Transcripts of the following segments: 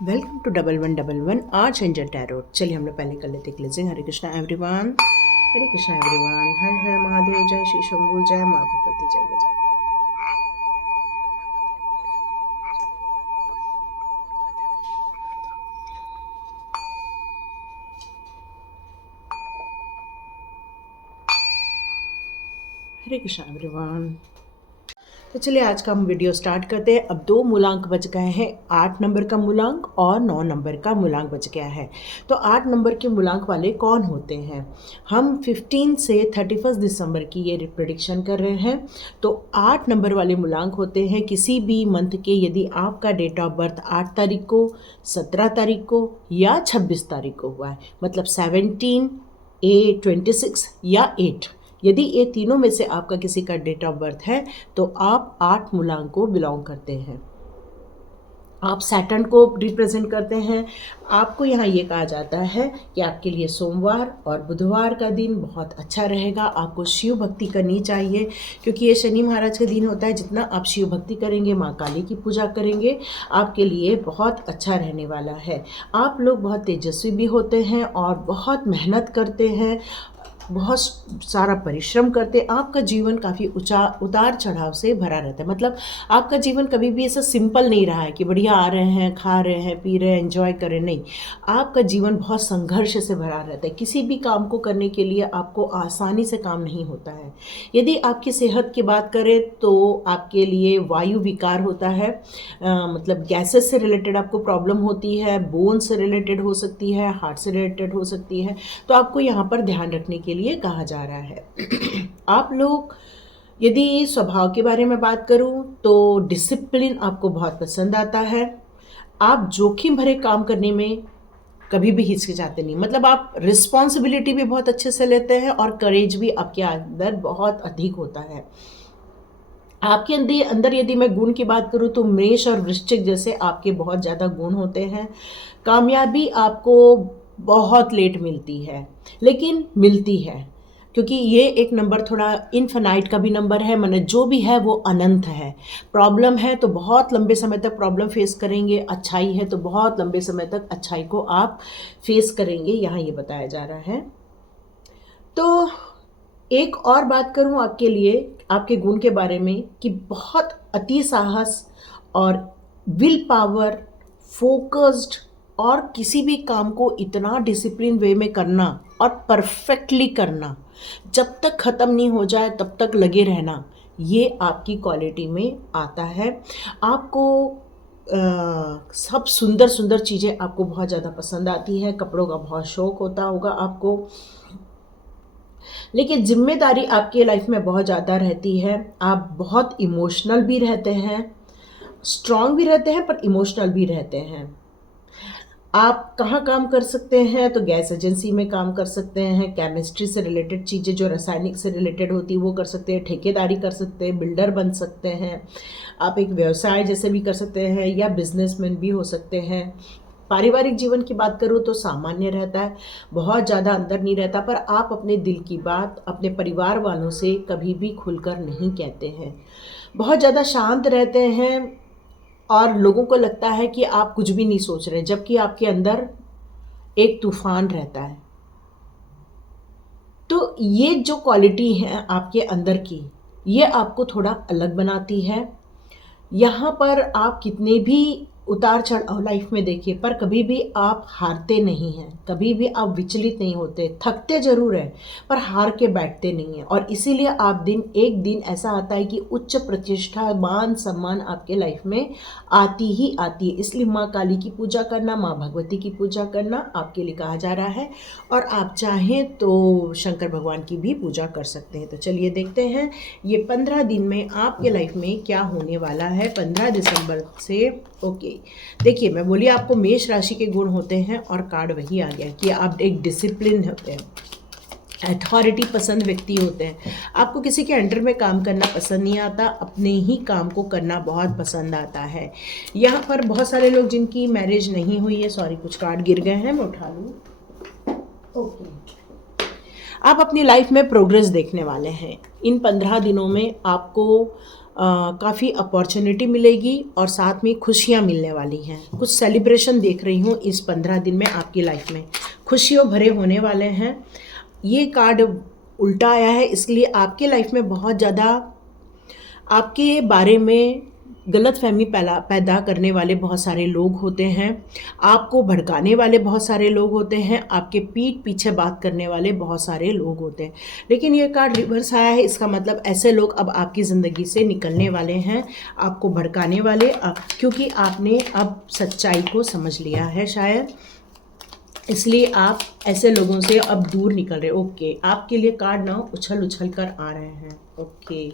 Welcome to 1111 arts angel tarot. चलिए हम लोग पहले कर लेते cleansing. Hare Krishna everyone, Hare Krishna everyone, Har Har Mahadev, जय श्री शंभू, जय माँ भगवती, जय गजा। हरे कृष्णा एवरीवन। तो चलिए आज का हम वीडियो स्टार्ट करते हैं। अब 2 मूलांक बच गए हैं, 8 नंबर का मूलांक और 9 नंबर का मूलांक बच गया है। तो 8 नंबर के मूलांक वाले कौन होते हैं? हम 15 से 31 दिसंबर की ये प्रेडिक्शन कर रहे हैं। तो 8 नंबर वाले मूलांक होते हैं किसी भी मंथ के, यदि आपका डेट ऑफ बर्थ 8 तारीख को, 17 तारीख को या 26 तारीख को हुआ है, मतलब 17, 26 या 8, यदि ये तीनों में से आपका किसी का डेट ऑफ बर्थ है तो आप 8 मूलांक को बिलोंग करते हैं। आप सैटर्न को रिप्रेजेंट करते हैं। आपको यहाँ ये कहा जाता है कि आपके लिए सोमवार और बुधवार का दिन बहुत अच्छा रहेगा। आपको शिव भक्ति करनी चाहिए क्योंकि ये शनि महाराज का दिन होता है। जितना आप शिव भक्ति करेंगे, माँ काली की पूजा करेंगे, आपके लिए बहुत अच्छा रहने वाला है। आप लोग बहुत तेजस्वी भी होते हैं और बहुत मेहनत करते हैं, बहुत सारा परिश्रम करते। आपका जीवन काफ़ी उतार चढ़ाव से भरा रहता है। मतलब आपका जीवन कभी भी ऐसा सिंपल नहीं रहा है कि बढ़िया आ रहे हैं, खा रहे हैं, पी रहे हैं, एंजॉय कर रहे हैं। नहीं, आपका जीवन बहुत संघर्ष से भरा रहता है। किसी भी काम को करने के लिए आपको आसानी से काम नहीं होता है। यदि आपकी सेहत की बात करें तो आपके लिए वायु विकार होता है, मतलब गैसेस से रिलेटेड आपको प्रॉब्लम होती है, बोन से रिलेटेड हो सकती है, हार्ट से रिलेटेड हो सकती है। तो आपको यहाँ पर ध्यान रखने के लिए कहा जा रहा है। आप लोग, यदि स्वभाव के बारे में बात करूं तो डिसिप्लिन आपको बहुत पसंद आता है। आप जोखिम भरे काम करने में कभी भी हिचकिचाते नहीं, मतलब आप रिस्पॉन्सिबिलिटी भी बहुत अच्छे से लेते हैं और करेज भी आपके अंदर बहुत अधिक होता है। आपके अंदर यदि मैं गुण की बात करूं तो मेष और वृश्चिक जैसे आपके बहुत ज़्यादा गुण होते हैं। कामयाबी आपको बहुत लेट मिलती है, लेकिन मिलती है, क्योंकि ये एक नंबर थोड़ा इनफिनाइट का भी नंबर है, माने जो भी है वो अनंत है। प्रॉब्लम है तो बहुत लंबे समय तक प्रॉब्लम फेस करेंगे, अच्छाई है तो बहुत लंबे समय तक अच्छाई को आप फेस करेंगे, यहाँ ये बताया जा रहा है। तो एक और बात करूं आपके लिए, आपके गुण के बारे में, कि बहुत अति साहस और विल पावर, फोकस्ड, और किसी भी काम को इतना डिसिप्लिन वे में करना और परफेक्टली करना, जब तक ख़त्म नहीं हो जाए तब तक लगे रहना, ये आपकी क्वालिटी में आता है। आपको सब सुंदर सुंदर चीज़ें आपको बहुत ज़्यादा पसंद आती हैं, कपड़ों का बहुत शौक होता होगा आपको, लेकिन जिम्मेदारी आपके लाइफ में बहुत ज़्यादा रहती है। आप बहुत इमोशनल भी रहते हैं, स्ट्रांग भी रहते हैं, पर इमोशनल भी रहते हैं। आप कहाँ काम कर सकते हैं? तो गैस एजेंसी में काम कर सकते हैं, केमिस्ट्री से रिलेटेड चीज़ें जो रासायनिक से रिलेटेड होती है वो कर सकते हैं, ठेकेदारी कर सकते हैं, बिल्डर बन सकते हैं, आप एक व्यवसाय जैसे भी कर सकते हैं, या बिजनेसमैन भी हो सकते हैं। पारिवारिक जीवन की बात करूँ तो सामान्य रहता है, बहुत ज़्यादा अंदर नहीं रहता, पर आप अपने दिल की बात अपने परिवार वालों से कभी भी खुलकर नहीं कहते हैं। बहुत ज़्यादा शांत रहते हैं और लोगों को लगता है कि आप कुछ भी नहीं सोच रहे, जबकि आपके अंदर एक तूफान रहता है। तो ये जो क्वालिटी है आपके अंदर की, ये आपको थोड़ा अलग बनाती है। यहाँ पर आप कितने भी उतार चढ़ाव लाइफ में देखिए, पर कभी भी आप हारते नहीं हैं, कभी भी आप विचलित नहीं होते। थकते जरूर हैं पर हार के बैठते नहीं हैं, और इसीलिए आप एक दिन ऐसा आता है कि उच्च प्रतिष्ठा, मान सम्मान आपके लाइफ में आती ही आती है। इसलिए माँ काली की पूजा करना, माँ भगवती की पूजा करना आपके लिए कहा जा रहा है, और आप चाहें तो शंकर भगवान की भी पूजा कर सकते हैं। तो चलिए देखते हैं ये 15 दिन में आपके लाइफ में क्या होने वाला है, 15 दिसंबर से। ओके, देखिए मैं बोली आपको मेष राशि के गुण होते हैं और कार्ड वही आ गया कि आप एक डिसिप्लिन होते हैं, अथॉरिटी पसंद व्यक्ति होते हैं। आपको किसी के अंडर में काम करना पसंद नहीं आता, अपने ही काम को करना बहुत पसंद आता है। यहाँ पर बहुत सारे लोग जिनकी मैरिज नहीं हुई है, सॉरी कुछ कार्ड गिर गए हैं, मैं उठा लूँ। ओके, आप अपनी लाइफ में प्रोग्रेस देखने वाले हैं। इन 15 दिनों में आपको काफ़ी अपॉर्चुनिटी मिलेगी और साथ में खुशियाँ मिलने वाली हैं। कुछ सेलिब्रेशन देख रही हूँ इस 15 दिन में आपकी लाइफ में, खुशियों भरे होने वाले हैं। ये कार्ड उल्टा आया है, इसलिए आपके लाइफ में बहुत ज़्यादा आपके बारे में गलतफहमी पैदा करने वाले बहुत सारे लोग होते हैं, आपको भड़काने वाले बहुत सारे लोग होते हैं, आपके पीठ पीछे बात करने वाले बहुत सारे लोग होते हैं। लेकिन ये कार्ड रिवर्स आया है, इसका मतलब ऐसे लोग अब आपकी ज़िंदगी से निकलने वाले हैं, आपको भड़काने वाले, क्योंकि आपने अब सच्चाई को समझ लिया है शायद, इसलिए आप ऐसे लोगों से अब दूर निकल रहे। ओके, आपके लिए कार्ड ना उछल उछल कर आ रहे हैं। ओके,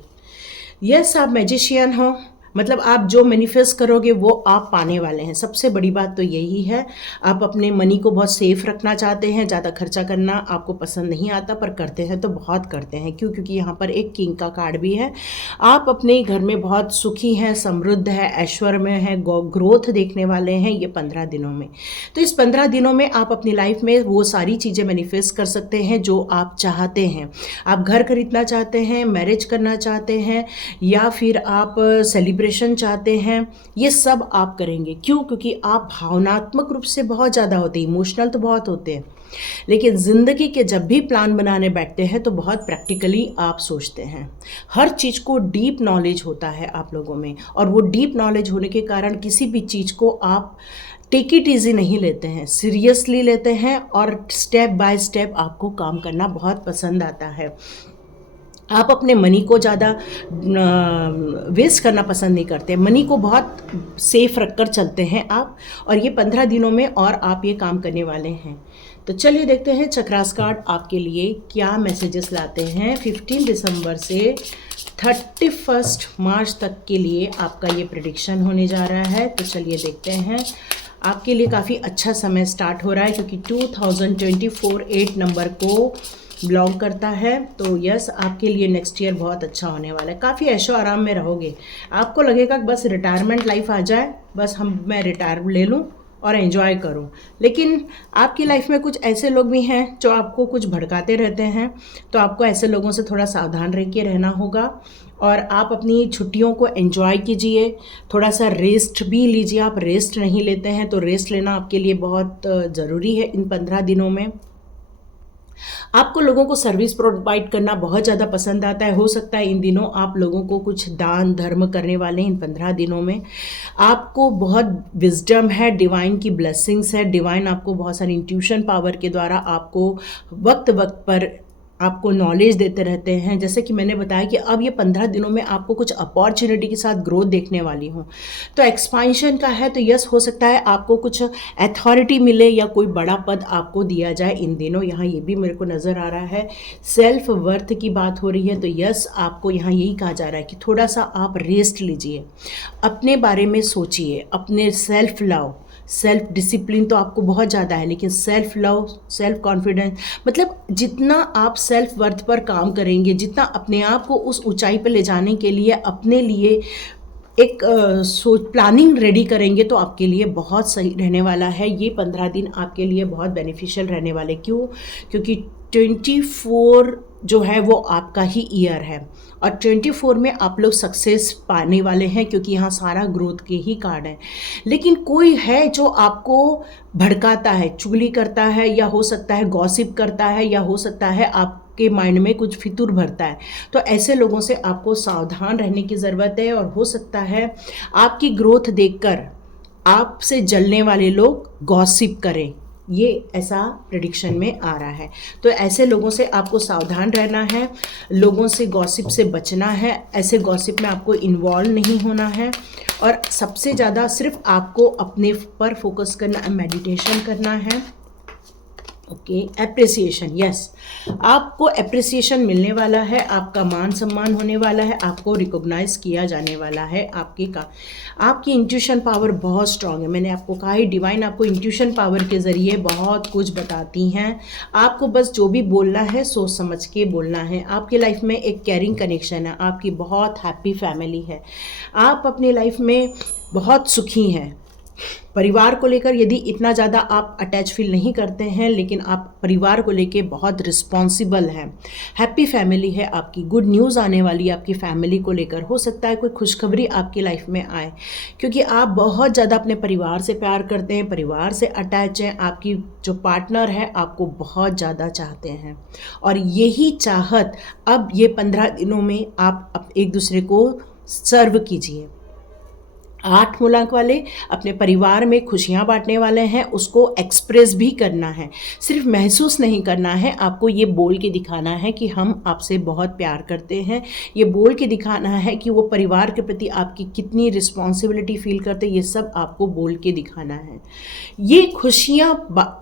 यस, आप मैजिशियन हो, मतलब आप जो मैनिफेस्ट करोगे वो आप पाने वाले हैं। सबसे बड़ी बात तो यही है, आप अपने मनी को बहुत सेफ रखना चाहते हैं, ज़्यादा खर्चा करना आपको पसंद नहीं आता, पर करते हैं तो बहुत करते हैं। क्यों? क्योंकि यहाँ पर एक किंग का कार्ड भी है। आप अपने घर में बहुत सुखी हैं, समृद्ध है, ऐश्वर्य में है, ग्रोथ देखने वाले हैं ये 15 दिनों में। तो इस 15 दिनों में आप अपनी लाइफ में वो सारी चीज़ें मैनिफेस्ट कर सकते हैं जो आप चाहते हैं। आप घर खरीदना चाहते हैं, मैरिज करना चाहते हैं, या फिर आप सेलिब्रेशन चाहते हैं, ये सब आप करेंगे। क्यों? क्योंकि आप भावनात्मक रूप से बहुत ज़्यादा होते हैं, इमोशनल तो बहुत होते हैं, लेकिन ज़िंदगी के जब भी प्लान बनाने बैठते हैं तो बहुत प्रैक्टिकली आप सोचते हैं। हर चीज़ को डीप नॉलेज होता है आप लोगों में, और वो डीप नॉलेज होने के कारण किसी भी चीज़ को आप टेक इट ईजी नहीं लेते हैं, सीरियसली लेते हैं, और स्टेप बाय स्टेप आपको काम करना बहुत पसंद आता है। आप अपने मनी को ज़्यादा वेस्ट करना पसंद नहीं करते, मनी को बहुत सेफ रख कर चलते हैं आप, और ये 15 दिनों में और आप ये काम करने वाले हैं। तो चलिए देखते हैं चक्रास कार्ड आपके लिए क्या मैसेजेस लाते हैं 15 दिसंबर से 31 मार्च तक के लिए। आपका ये प्रेडिक्शन होने जा रहा है, तो चलिए देखते हैं। आपके लिए काफ़ी अच्छा समय स्टार्ट हो रहा है, क्योंकि 2024 8 नंबर को बिलोंग करता है। तो यस, आपके लिए नेक्स्ट ईयर बहुत अच्छा होने वाला है। काफ़ी ऐशो आराम में रहोगे, आपको लगेगा कि बस रिटायरमेंट लाइफ आ जाए, बस मैं रिटायर ले लूँ और एंजॉय करूं। लेकिन आपकी लाइफ में कुछ ऐसे लोग भी हैं जो आपको कुछ भड़काते रहते हैं, तो आपको ऐसे लोगों से थोड़ा सावधान रह के रहना होगा, और आप अपनी छुट्टियों को एंजॉय कीजिए, थोड़ा सा रेस्ट भी लीजिए। आप रेस्ट नहीं लेते हैं, तो रेस्ट लेना आपके लिए बहुत ज़रूरी है इन 15 दिनों में। आपको लोगों को सर्विस प्रोवाइड करना बहुत ज़्यादा पसंद आता है। हो सकता है इन दिनों आप लोगों को कुछ दान धर्म करने वाले हैं इन 15 दिनों में। आपको बहुत विजडम है, डिवाइन की ब्लेसिंग्स है, डिवाइन आपको बहुत सारी इंट्यूशन पावर के द्वारा आपको वक्त वक्त पर आपको नॉलेज देते रहते हैं। जैसे कि मैंने बताया कि अब ये 15 दिनों में आपको कुछ अपॉर्चुनिटी के साथ ग्रोथ देखने वाली हूँ, तो एक्सपांशन का है, तो यस, हो सकता है आपको कुछ अथॉरिटी मिले या कोई बड़ा पद आपको दिया जाए इन दिनों। यहाँ ये भी मेरे को नज़र आ रहा है। सेल्फ वर्थ की बात हो रही है, तो यस, आपको यहाँ यही कहा जा रहा है कि थोड़ा सा आप रेस्ट लीजिए, अपने बारे में सोचिए, अपने सेल्फ लव, सेल्फ डिसिप्लिन तो आपको बहुत ज़्यादा है, लेकिन सेल्फ लव, सेल्फ कॉन्फिडेंस, मतलब जितना आप सेल्फ वर्थ पर काम करेंगे, जितना अपने आप को उस ऊंचाई पर ले जाने के लिए अपने लिए एक प्लानिंग रेडी करेंगे, तो आपके लिए बहुत सही रहने वाला है। ये 15 दिन आपके लिए बहुत बेनिफिशियल रहने वाले। क्यों? क्योंकि 24 जो है वो आपका ही ईयर है, और 24 में आप लोग सक्सेस पाने वाले हैं, क्योंकि यहाँ सारा ग्रोथ के ही कार्ड है। लेकिन कोई है जो आपको भड़काता है, चुगली करता है, या हो सकता है गॉसिप करता है, या हो सकता है आपके माइंड में कुछ फितूर भरता है, तो ऐसे लोगों से आपको सावधान रहने की ज़रूरत है। और हो सकता है आपकी ग्रोथ देखकर आपसे जलने वाले लोग गॉसिप करें, ये ऐसा प्रेडिक्शन में आ रहा है। तो ऐसे लोगों से आपको सावधान रहना है, लोगों से गॉसिप से बचना है, ऐसे गॉसिप में आपको इन्वॉल्व नहीं होना है, और सबसे ज़्यादा सिर्फ आपको अपने पर फोकस करना है, मेडिटेशन करना है। ओके, एप्रिसिएशन, यस, आपको एप्रिसिएशन मिलने वाला है, आपका मान सम्मान होने वाला है, आपको रिकॉग्नाइज किया जाने वाला है। आपकी इंट्यूशन पावर बहुत स्ट्रांग है। मैंने आपको कहा ही, डिवाइन आपको इंट्यूशन पावर के ज़रिए बहुत कुछ बताती हैं। आपको बस जो भी बोलना है सोच समझ के बोलना है। आपकी लाइफ में एक केयरिंग कनेक्शन है, आपकी बहुत हैप्पी फैमिली है, आप अपनी लाइफ में बहुत सुखी हैं, परिवार को लेकर यदि इतना ज़्यादा आप अटैच फील नहीं करते हैं, लेकिन आप परिवार को लेके बहुत रिस्पॉन्सिबल हैं, हैप्पी फैमिली है आपकी, गुड न्यूज़ आने वाली है आपकी फैमिली को लेकर, हो सकता है कोई खुशखबरी आपकी लाइफ में आए, क्योंकि आप बहुत ज़्यादा अपने परिवार से प्यार करते हैं, परिवार से अटैच हैं, आपकी जो पार्टनर है आपको बहुत ज़्यादा चाहते हैं, और यही चाहत अब ये 15 दिनों में आप एक दूसरे को सर्व कीजिए। 8 मूलांक वाले अपने परिवार में खुशियाँ बांटने वाले हैं, उसको एक्सप्रेस भी करना है, सिर्फ महसूस नहीं करना है, आपको ये बोल के दिखाना है कि हम आपसे बहुत प्यार करते हैं, ये बोल के दिखाना है कि वो परिवार के प्रति आपकी कितनी रिस्पॉन्सिबिलिटी फील करते हैं, ये सब आपको बोल के दिखाना है। ये खुशियाँ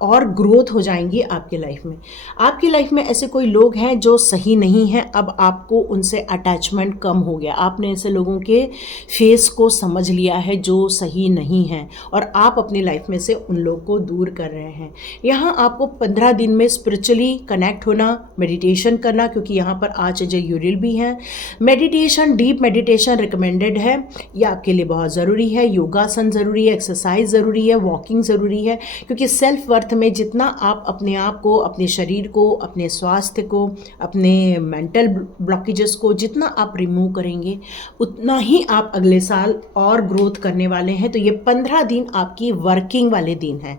और ग्रोथ हो जाएंगी आपकी लाइफ में। आपकी लाइफ में ऐसे कोई लोग हैं जो सही नहीं हैं, अब आपको उनसे अटैचमेंट कम हो गया, आपने ऐसे लोगों के फेस को समझ लिया है जो सही नहीं है, और आप अपनी लाइफ में से उन लोगों को दूर कर रहे हैं। यहाँ आपको 15 दिन में स्पिरिचुअली कनेक्ट होना, मेडिटेशन करना, क्योंकि यहाँ पर आज अजय यूरिल भी हैं। मेडिटेशन, डीप मेडिटेशन रिकमेंडेड है, ये आपके लिए बहुत ज़रूरी है। योगासन ज़रूरी है, एक्सरसाइज ज़रूरी है, वॉकिंग ज़रूरी है, क्योंकि सेल्फ वर्थ में जितना आप अपने आप को, अपने शरीर को, अपने स्वास्थ्य को, अपने मेंटल ब्लॉकेजेस को जितना आप रिमूव करेंगे, उतना ही आप अगले साल और ग्रोथ करने वाले हैं। तो ये 15 दिन आपकी वर्किंग वाले दिन हैं,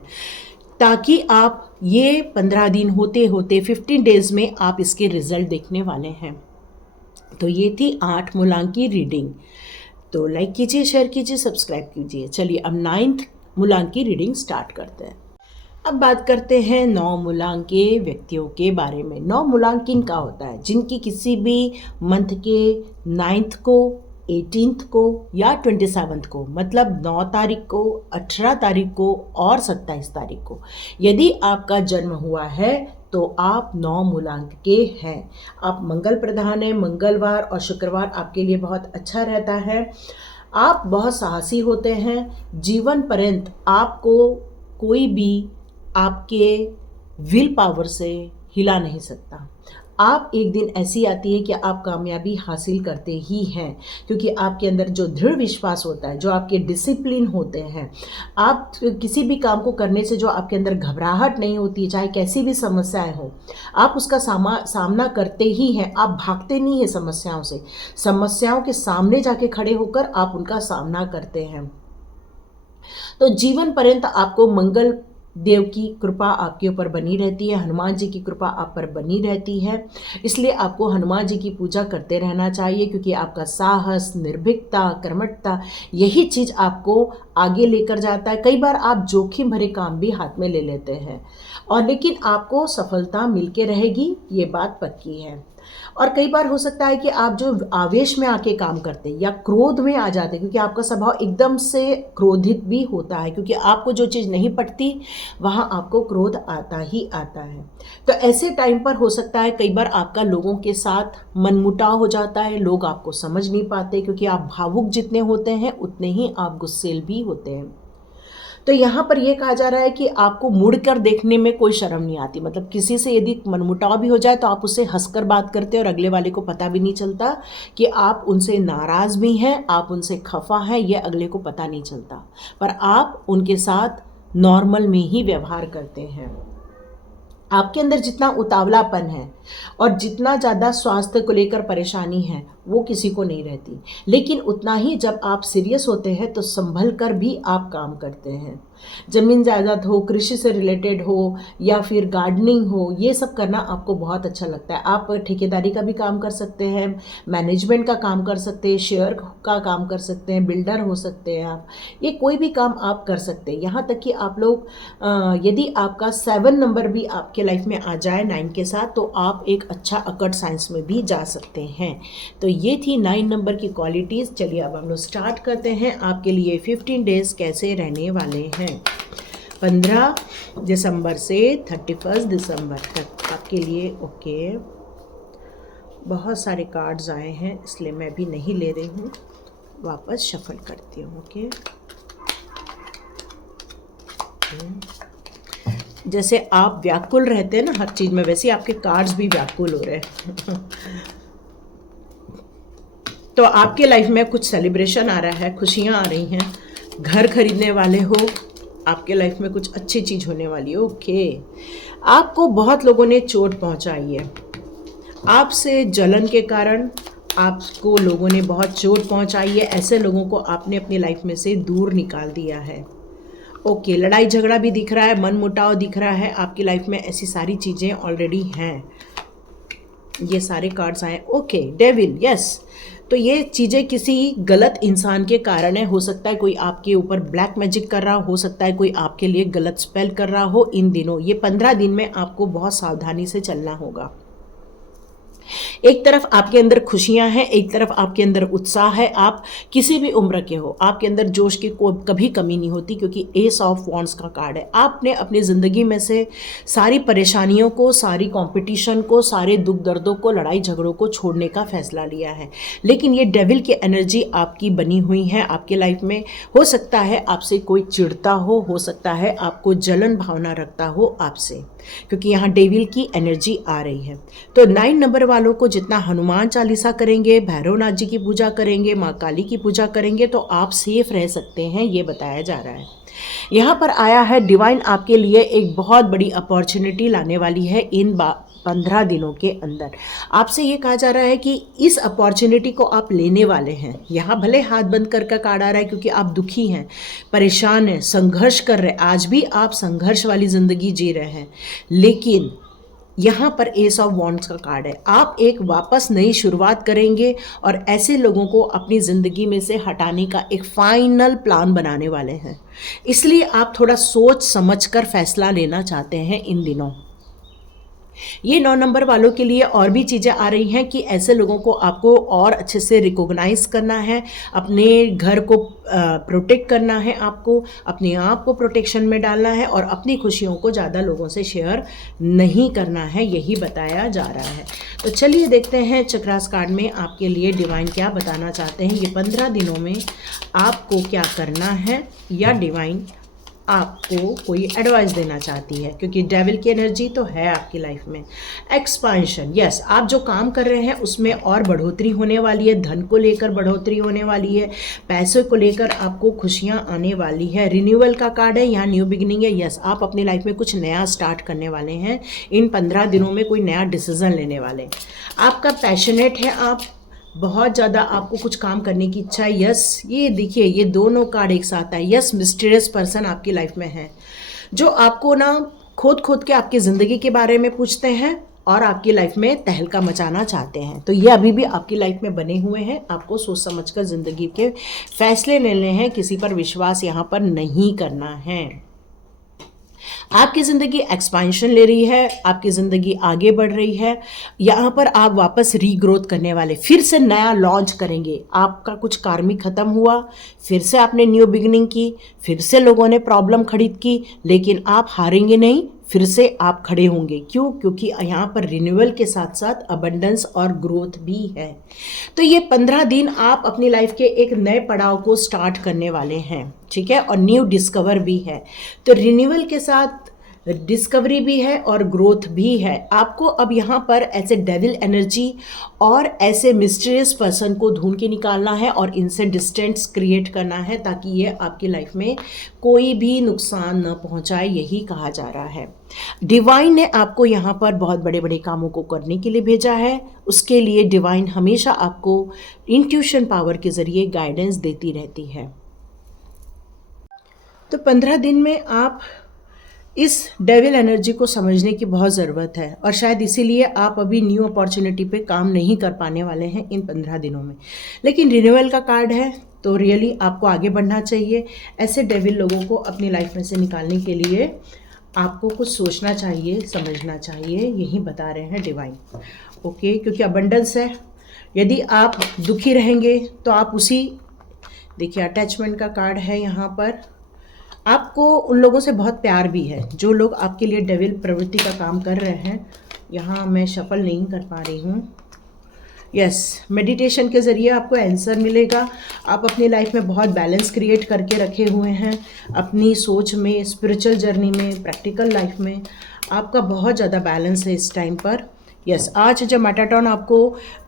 ताकि आप ये 15 दिन होते होते 15 डेज में आप इसके रिजल्ट देखने वाले हैं। तो ये थी 8 मूलांक की रीडिंग। तो लाइक कीजिए, शेयर कीजिए, सब्सक्राइब कीजिए। चलिए अब 9th मूलांक की रीडिंग स्टार्ट करते हैं। अब बात करते हैं 9 मूलांक के व्यक्तियों के बारे में। 9 मूलांक किनका होता है? जिनकी किसी भी मंथ के 9th को, 18th को या 27th को, मतलब 9 तारीख को, 18 तारीख को और 27 तारीख को यदि आपका जन्म हुआ है तो आप 9 मूलांक के हैं। आप मंगल प्रधान हैं, मंगलवार और शुक्रवार आपके लिए बहुत अच्छा रहता है। आप बहुत साहसी होते हैं, जीवन पर्यंत आपको कोई भी आपके विल पावर से हिला नहीं सकता। आप एक दिन ऐसी आती है कि आप कामयाबी हासिल करते ही हैं, क्योंकि आपके अंदर जो दृढ़ विश्वास होता है, जो आपके डिसिप्लिन होते हैं, आप किसी भी काम को करने से जो आपके अंदर घबराहट नहीं होती, चाहे कैसी भी समस्याएं हो, आप उसका सामना करते ही हैं। आप भागते नहीं हैं समस्याओं से, समस्याओं के सामने जाके खड़े होकर आप उनका सामना करते हैं। तो जीवन पर्यंत आपको मंगल देव की कृपा आपके ऊपर बनी रहती है, हनुमान जी की कृपा आप पर बनी रहती है, इसलिए आपको हनुमान जी की पूजा करते रहना चाहिए, क्योंकि आपका साहस, निर्भीकता, कर्मठता, यही चीज़ आपको आगे लेकर जाता है। कई बार आप जोखिम भरे काम भी हाथ में ले लेते हैं, और लेकिन आपको सफलता मिलके रहेगी, ये बात पक्की है। और कई बार हो सकता है कि आप जो आवेश में आके काम करते हैं या क्रोध में आ जाते हैं, क्योंकि आपका स्वभाव एकदम से क्रोधित भी होता है, क्योंकि आपको जो चीज़ नहीं पटती वहाँ आपको क्रोध आता ही आता है। तो ऐसे टाइम पर हो सकता है कई बार आपका लोगों के साथ मनमुटाव हो जाता है, लोग आपको समझ नहीं पाते, क्योंकि आप भावुक जितने होते हैं उतने ही आप गुस्सैल भी होते हैं। तो यहाँ पर यह कहा जा रहा है कि आपको मुड़कर देखने में कोई शर्म नहीं आती, मतलब किसी से यदि मनमुटाव भी हो जाए तो आप उससे हंसकर बात करते हैं, और अगले वाले को पता भी नहीं चलता कि आप उनसे नाराज़ भी हैं, आप उनसे खफा हैं, यह अगले को पता नहीं चलता, पर आप उनके साथ नॉर्मल में ही व्यवहार करते हैं। आपके अंदर जितना उतावलापन है और जितना ज़्यादा स्वास्थ्य को लेकर परेशानी है वो किसी को नहीं रहती, लेकिन उतना ही जब आप सीरियस होते हैं तो संभल कर भी आप काम करते हैं। ज़मीन जायदाद हो, कृषि से रिलेटेड हो या फिर गार्डनिंग हो, ये सब करना आपको बहुत अच्छा लगता है। आप ठेकेदारी का भी काम कर सकते हैं, मैनेजमेंट का काम कर सकते हैं, शेयर का काम कर सकते हैं, बिल्डर हो सकते हैं आप, ये कोई भी काम आप कर सकते हैं। यहाँ तक कि आप लोग यदि आपका 7 नंबर भी आपके लाइफ में आ जाए 9 के साथ, तो आप एक अच्छा अकट साइंस में भी जा सकते हैं। तो ये थी 9 नंबर की क्वालिटीज़। चलिए अब हम लोग स्टार्ट करते हैं आपके लिए 15 डेज कैसे रहने वाले हैं। 15 दिसंबर से 31 दिसंबर तक आपके लिए। ओके, बहुत सारे कार्ड्स आए हैं इसलिए मैं भी नहीं ले रही हूँ, वापस शफल करती हूँ। ओके, जैसे आप व्याकुल रहते हैं ना हर चीज़ में, वैसे आपके कार्ड्स भी व्याकुल हो रहे हैं। तो आपके लाइफ में कुछ सेलिब्रेशन आ रहा है, खुशियाँ आ रही हैं, घर खरीदने वाले हो, आपके लाइफ में कुछ अच्छी चीज़ होने वाली है। ओके, आपको बहुत लोगों ने चोट पहुंचाई है, आपसे जलन के कारण आपको लोगों ने बहुत चोट पहुंचाई है। ऐसे लोगों को आपने अपनी लाइफ में से दूर निकाल दिया है। ओके, लड़ाई झगड़ा भी दिख रहा है, मन मुटाव दिख रहा है, आपकी लाइफ में ऐसी सारी चीज़ें ऑलरेडी हैं। ये सारे कार्ड्स आए। Okay, devil, yes. तो ये चीज़ें किसी गलत इंसान के कारण है। हो सकता है कोई आपके ऊपर ब्लैक मैजिक कर रहा हो सकता है कोई आपके लिए गलत स्पेल कर रहा हो। इन दिनों, ये 15 दिन में आपको बहुत सावधानी से चलना होगा। एक तरफ आपके अंदर खुशियां हैं, एक तरफ आपके अंदर उत्साह है। आप किसी भी उम्र के हो, आपके अंदर जोश की कभी कमी नहीं होती, क्योंकि एस ऑफ वॉन्ड्स का कार्ड है। आपने अपनी ज़िंदगी में से सारी परेशानियों को, सारी कंपटीशन को, सारे दुख दर्दों को, लड़ाई झगड़ों को छोड़ने का फैसला लिया है। लेकिन ये डेविल की एनर्जी आपकी बनी हुई है आपके लाइफ में। हो सकता है आपसे कोई चिढ़ता हो सकता है आपको जलन भावना रखता हो आपसे, क्योंकि यहाँ डेविल की एनर्जी आ रही है। तो 9 नंबर वालों को जितना हनुमान चालीसा करेंगे, भैरवनाथ जी की पूजा करेंगे, माँ काली की पूजा करेंगे, तो आप सेफ रह सकते हैं, ये बताया जा रहा है। यहाँ पर आया है डिवाइन आपके लिए एक बहुत बड़ी अपॉर्चुनिटी लाने वाली है इन 15 दिनों के अंदर। आपसे ये कहा जा रहा है कि इस अपॉर्चुनिटी को आप लेने वाले हैं। यहाँ भले हाथ बंद कर का कार्ड आ रहा है, क्योंकि आप दुखी हैं, परेशान हैं, संघर्ष कर रहे हैं। आज भी आप संघर्ष वाली ज़िंदगी जी रहे हैं, लेकिन यहाँ पर एस ऑफ वॉन्ड्स का कार्ड है। आप एक वापस नई शुरुआत करेंगे और ऐसे लोगों को अपनी ज़िंदगी में से हटाने का एक फाइनल प्लान बनाने वाले हैं। इसलिए आप थोड़ा सोच समझ कर फैसला लेना चाहते हैं इन दिनों। ये 9 नंबर वालों के लिए और भी चीज़ें आ रही हैं कि ऐसे लोगों को आपको और अच्छे से रिकॉग्नाइज करना है, अपने घर को प्रोटेक्ट करना है, आपको अपने आप को प्रोटेक्शन में डालना है और अपनी खुशियों को ज़्यादा लोगों से शेयर नहीं करना है, यही बताया जा रहा है। तो चलिए देखते हैं चक्रास कार्ड में आपके लिए डिवाइन क्या बताना चाहते हैं। ये 15 दिनों में आपको क्या करना है, या डिवाइन आपको कोई एडवाइस देना चाहती है, क्योंकि डेविल की एनर्जी तो है आपकी लाइफ में। एक्सपांशन, यस, आप जो काम कर रहे हैं उसमें और बढ़ोतरी होने वाली है, धन को लेकर बढ़ोतरी होने वाली है, पैसे को लेकर आपको खुशियां आने वाली है। रिन्यूअल का कार्ड है, यहाँ न्यू बिगिनिंग है। यस, आप अपनी लाइफ में कुछ नया स्टार्ट करने वाले हैं इन 15 दिनों में, कोई नया डिसीजन लेने वाले हैं। आपका पैशनेट है, आप बहुत ज़्यादा, आपको कुछ काम करने की इच्छा है। यस, ये देखिए, ये दोनों कार्ड एक साथ है। यस, मिस्टीरियस पर्सन आपकी लाइफ में है, जो आपको ना खोद के आपकी ज़िंदगी के बारे में पूछते हैं और आपकी लाइफ में तहलका मचाना चाहते हैं। तो ये अभी भी आपकी लाइफ में बने हुए हैं। आपको सोच समझकर ज़िंदगी के फैसले लेने हैं, किसी पर विश्वास यहाँ पर नहीं करना है। आपकी ज़िंदगी एक्सपेंशन ले रही है, आपकी ज़िंदगी आगे बढ़ रही है। यहाँ पर आप वापस रीग्रोथ करने वाले, फिर से नया लॉन्च करेंगे। आपका कुछ कार्मिक ख़त्म हुआ, फिर से आपने न्यू बिगिनिंग की, फिर से लोगों ने प्रॉब्लम खड़ी की, लेकिन आप हारेंगे नहीं, फिर से आप खड़े होंगे। क्यों? क्योंकि यहाँ पर रिन्यूअल के साथ साथ अबंडेंस और ग्रोथ भी है। तो ये 15 दिन आप अपनी लाइफ के एक नए पड़ाव को स्टार्ट करने वाले हैं, ठीक है, और न्यू डिस्कवर भी है। तो रिन्यूअल के साथ डिस्कवरी भी है और ग्रोथ भी है। आपको अब यहाँ पर ऐसे डेविल एनर्जी और ऐसे मिस्टीरियस पर्सन को ढूंढ के निकालना है और इनसे डिस्टेंस क्रिएट करना है, ताकि ये आपकी लाइफ में कोई भी नुकसान न पहुँचाए, यही कहा जा रहा है। डिवाइन ने आपको यहाँ पर बहुत बड़े बड़े कामों को करने के लिए भेजा है। उसके लिए डिवाइन हमेशा आपको इंट्यूशन पावर के ज़रिए गाइडेंस देती रहती है। तो 15 दिन में आप इस डेविल एनर्जी को समझने की बहुत ज़रूरत है, और शायद इसीलिए आप अभी न्यू अपॉर्चुनिटी पे काम नहीं कर पाने वाले हैं इन 15 दिनों में। लेकिन रिन्यूअल का कार्ड है, तो रियली आपको आगे बढ़ना चाहिए। ऐसे डेविल लोगों को अपनी लाइफ में से निकालने के लिए आपको कुछ सोचना चाहिए, समझना चाहिए, यही बता रहे हैं डिवाइन। ओके, क्योंकि अबंडेंस है। यदि आप दुखी रहेंगे तो आप उसी, देखिए अटैचमेंट का कार्ड है यहाँ पर। आपको उन लोगों से बहुत प्यार भी है जो लोग आपके लिए डेविल प्रवृत्ति का काम कर रहे हैं। यहाँ मैं शफल नहीं कर पा रही हूँ। यस, मेडिटेशन के ज़रिए आपको आंसर मिलेगा। आप अपनी लाइफ में बहुत बैलेंस क्रिएट करके रखे हुए हैं, अपनी सोच में, स्पिरिचुअल जर्नी में, प्रैक्टिकल लाइफ में आपका बहुत ज़्यादा बैलेंस है इस टाइम पर। यस, आज जो मेटाट्रॉन आपको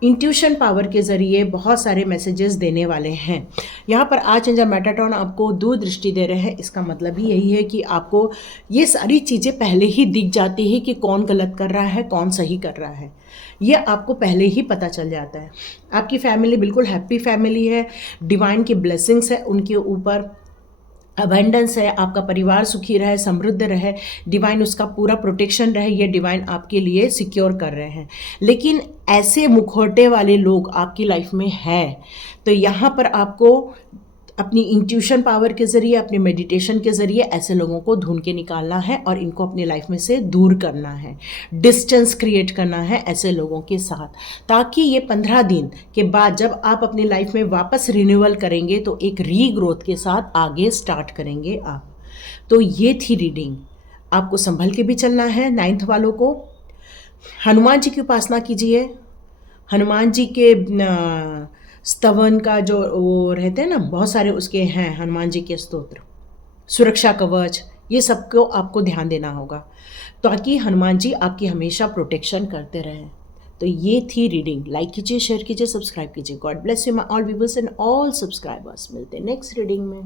इंट्यूशन पावर के ज़रिए बहुत सारे मैसेजेस देने वाले हैं। यहाँ पर आज जो मेटाट्रॉन आपको दूरदृष्टि दे रहे हैं, इसका मतलब ही यही है कि आपको ये सारी चीज़ें पहले ही दिख जाती है कि कौन गलत कर रहा है, कौन सही कर रहा है। ये आपको पहले ही पता चल जाता है। आपकी फैमिली बिल्कुल हैप्पी फैमिली है, डिवाइन की ब्लेसिंग्स है उनके ऊपर, अबेंडेंस है, आपका परिवार सुखी रहे, समृद्ध रहे, डिवाइन उसका पूरा प्रोटेक्शन रहे, ये डिवाइन आपके लिए सिक्योर कर रहे हैं। लेकिन ऐसे मुखौटे वाले लोग आपकी लाइफ में हैं, तो यहाँ पर आपको अपनी इंट्यूशन पावर के ज़रिए, अपने मेडिटेशन के ज़रिए ऐसे लोगों को ढूंढ के निकालना है और इनको अपनी लाइफ में से दूर करना है, डिस्टेंस क्रिएट करना है ऐसे लोगों के साथ, ताकि ये 15 दिन के बाद जब आप अपनी लाइफ में वापस रिन्यूअल करेंगे तो एक रीग्रोथ के साथ आगे स्टार्ट करेंगे आप। तो ये थी रीडिंग। आपको संभल के भी चलना है। 9th वालों को हनुमान जी की उपासना कीजिए। हनुमान जी के स्तवन का जो वो रहते हैं ना, बहुत सारे उसके हैं हनुमान जी के स्तोत्र, सुरक्षा कवच, ये सबको आपको ध्यान देना होगा ताकि हनुमान जी आपकी हमेशा प्रोटेक्शन करते रहें। तो ये थी रीडिंग। लाइक कीजिए, शेयर कीजिए, सब्सक्राइब कीजिए। God bless you my all viewers and all subscribers. मिलते हैं नेक्स्ट रीडिंग में।